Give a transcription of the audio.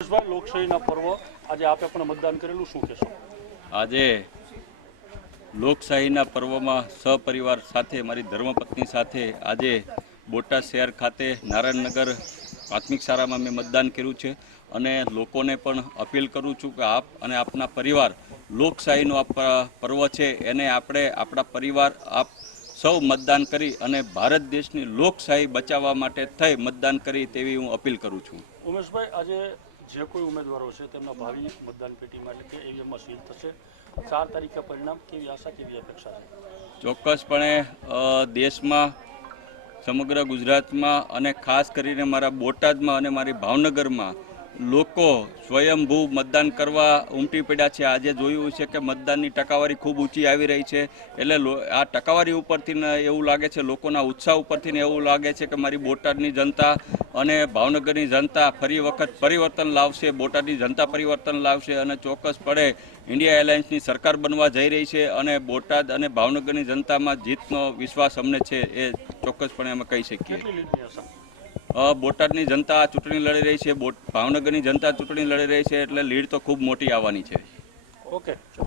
લોકશાહીના પર્વ આજે આપે પણ મતદાન કરેલું શું કહેશો આજે લોકશાહીના પર્વમાં સપરિવાર સાથે મારી ધર્મપત્ની સાથે આજે બોટાદ શહેર ખાતે નારાયણનગર પ્રાથમિક શાળામાં મેં મતદાન કર્યું છે અને લોકોને પણ અપીલ કરું છું કે આપ અને આપના પરિવાર લોકશાહીનો આ પર્વ છે એને આપણે આપણા પરિવાર આપ સૌ મતદાન કરી અને ભારત દેશની લોકશાહી બચાવવા માટે થઈ મતદાન કરી તેવી હું અપીલ કરું છું. ઉમેશભાઈ આજે જે કોઈ ઉમેદવારો છે તેમના ભાવિ મતદાન પેટીમાં એટલે કે ઈવીએમમાં સીલ થશે. ચાર તારીખે પરિણામ કેવી આશા, કેવી અપેક્ષા છે? ચોક્કસપણે દેશમાં, સમગ્ર ગુજરાતમાં અને ખાસ કરીને મારા બોટાદમાં અને મારી ભાવનગરમાં લોકો સ્વયંભૂ મતદાન કરવા ઉમટી પડ્યા છે. આજે જોયું છે કે મતદાનની ટકાવારી ખૂબ ઊંચી આવી રહી છે. એટલે આ ટકાવારી ઉપરથી એવું લાગે છે, લોકોના ઉત્સાહ ઉપરથી એવું લાગે છે કે મારી બોટાદની જનતા અને ભાવનગરની જનતા ફરી વખત પરિવર્તન લાવશે, બોટાદની જનતા પરિવર્તન લાવશે અને ચોક્કસપણે ઇન્ડિયા એરલાઇન્સની સરકાર બનવા જઈ રહી છે અને બોટાદ અને ભાવનગરની જનતામાં જીતનો વિશ્વાસ અમને છે એ ચોક્કસપણે અમે કહી શકીએ. બોટાદની જનતા ચૂંટણી લડી રહી છે ભાવનગરની જનતા ચૂંટણી લડી રહી છે, એટલે લીડ તો ખૂબ મોટી આવવાની છે. ઓકે.